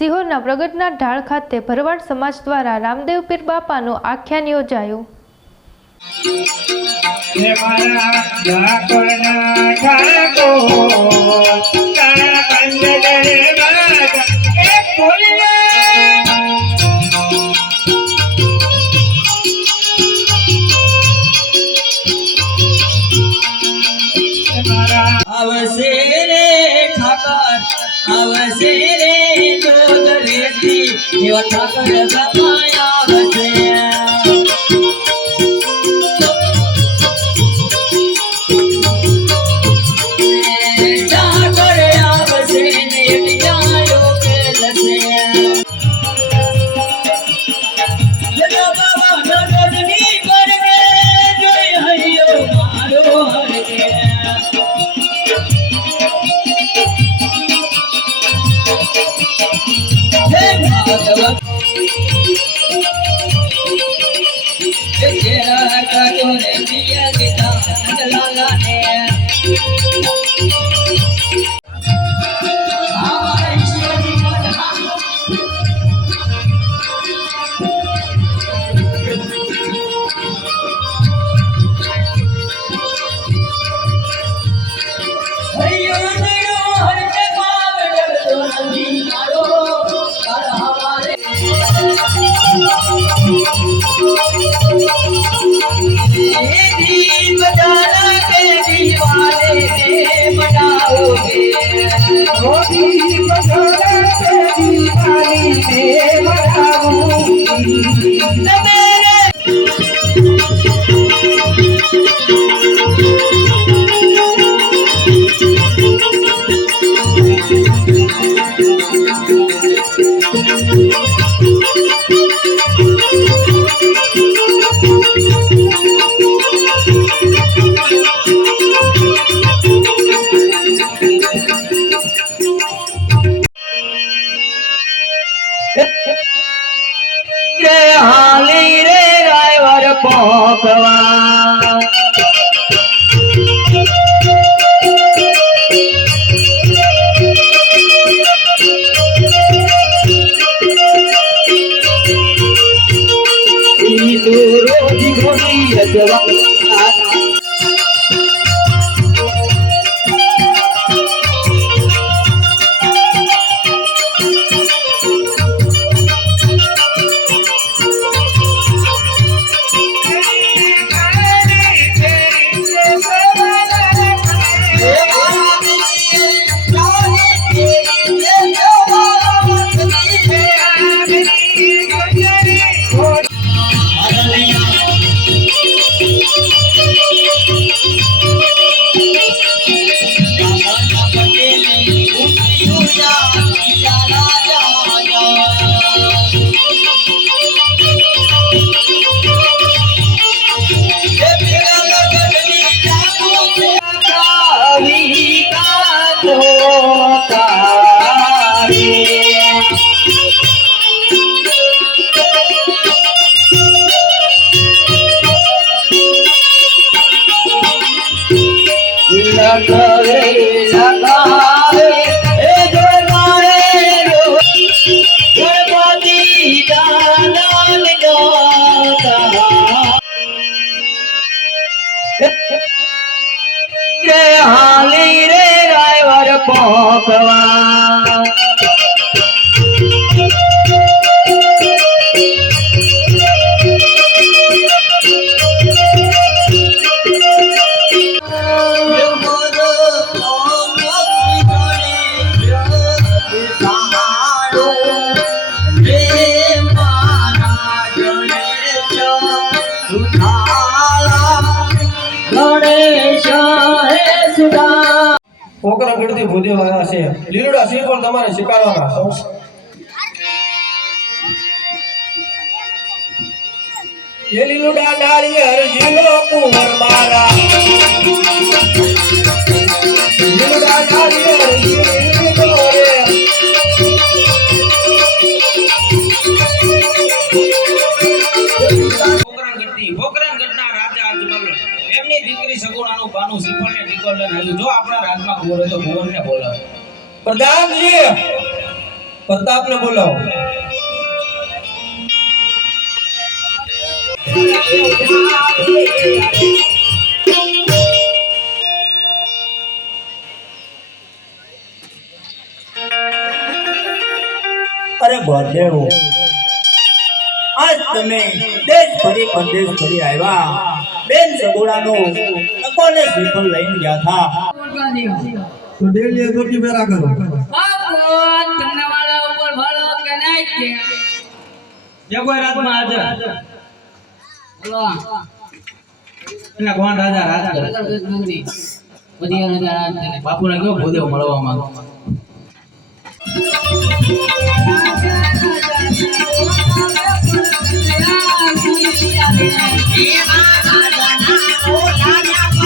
સિહોરના પ્રગટના ઢાળ ખાતે ભરવાડ સમાજ દ્વારા રામદેવ પીર બાપાનું આખ્યાન યોજાયું. આવશે રે ઠાકર આવશે રે જોધરેથી એવા ઠાકર બાપા આવશે. ઠાકર આવશે ને જાયો કેલશે બાબા નગરની પરગે જોઈ હૈયો મારો હરગે. હાલી રે રાયવર પોકવા ઈ તો રોજ ઘોડી જવા હાલી રે રાયવર પોકવા પોકરા ગઢથી ભૂદેવ આવ્યા છે. લીલુડા સિંહ પણ તમારે શીખવાડવાના. એ લીલુડા ડાળી હરજીલો કુંવર મારા લીલુડા ડાળી હરજીલો રે પોકરાગઢના રાજા અજમલ એમની દીકરી સગુણાનું બાનું સિંહણને નીકળને આવ્યું. જો આપણા રાજમાં કુંવર હોય તો કુંવરને બોલાવે. પ્રધાનજી પ્રતાપને બોલાવો. અરે બળદેવ, આજ તમે દેશ ફરી પરદેશ ફરી આવ્યા. બેન સગુડાનો નકોને શ્રીફળ લઈને ગયા હતા. તો ડેલી ધોતી પહેરા કરો. કોઈ રાતમાં હાજર એના કોણ રાજા રાજા બાપુને કયો ભૂદેવ મળવા માંગો રાજા